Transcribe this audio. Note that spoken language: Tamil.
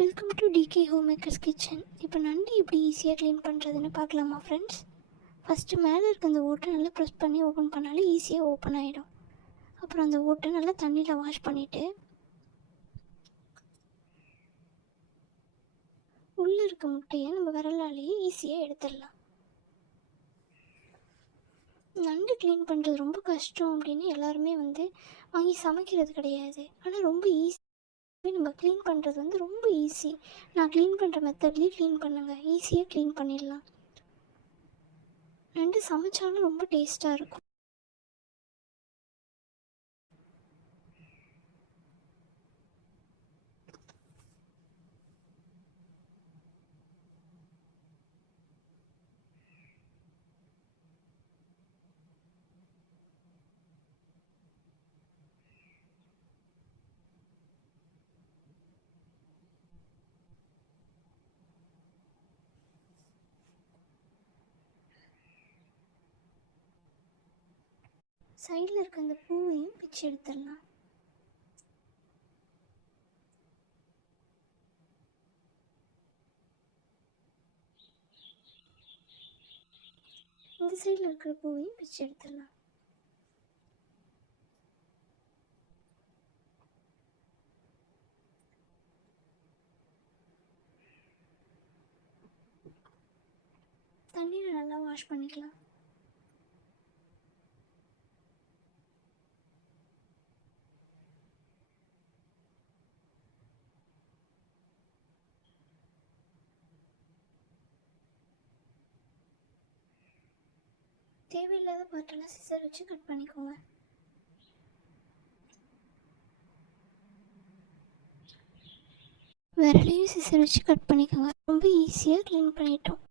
Welcome to DK home makers kitchen. இப்போ நண்டு எப்படி ஈஸியாக க்ளீன் பண்ணுறதுன்னு பார்க்கலாமா ஃப்ரெண்ட்ஸ்? ஃபஸ்ட்டு மேலே இருக்க அந்த ஓட்டை நல்லா ப்ரெஸ் பண்ணி ஓப்பன் பண்ணாலே ஈஸியாக ஓப்பன் ஆகிடும். அப்புறம் அந்த ஓட்டை நல்லா தண்ணியில் வாஷ் பண்ணிவிட்டு உள்ளே இருக்க முட்டையை நம்ம விரலாலேயே ஈஸியாக எடுத்துடலாம். நண்டு க்ளீன் பண்ணுறது ரொம்ப கஷ்டம் அப்படின்னு எல்லாருமே வாங்கி சமைக்கிறது கிடையாது. ஆனால் ரொம்ப ஈஸி. நம்ம க்ளீன் பண்ணுறது ரொம்ப ஈஸி. நான் க்ளீன் பண்ணுற மெத்தட்லேயே க்ளீன் பண்ணுங்கள், ஈஸியாக க்ளீன் பண்ணிடலாம். நண்டு சமைச்சாலும் ரொம்ப டேஸ்ட்டாக இருக்கும். சைடில் இருக்க அந்த பூவையும் பிச்சு எடுத்துடலாம். இந்த சைடில் இருக்கிற பூவையும் பிச்சு எடுத்துடலாம். தண்ணியில் நல்லா வாஷ் பண்ணிக்கலாம். தேவையில்லாத பார்ட்டெல்லாம் சிசர் வச்சு கட் பண்ணிக்கோங்க. விரலையும் சிசர் வச்சு கட் பண்ணிக்கோங்க. ரொம்ப ஈஸியாக க்ளீன் பண்ணிட்டோம்.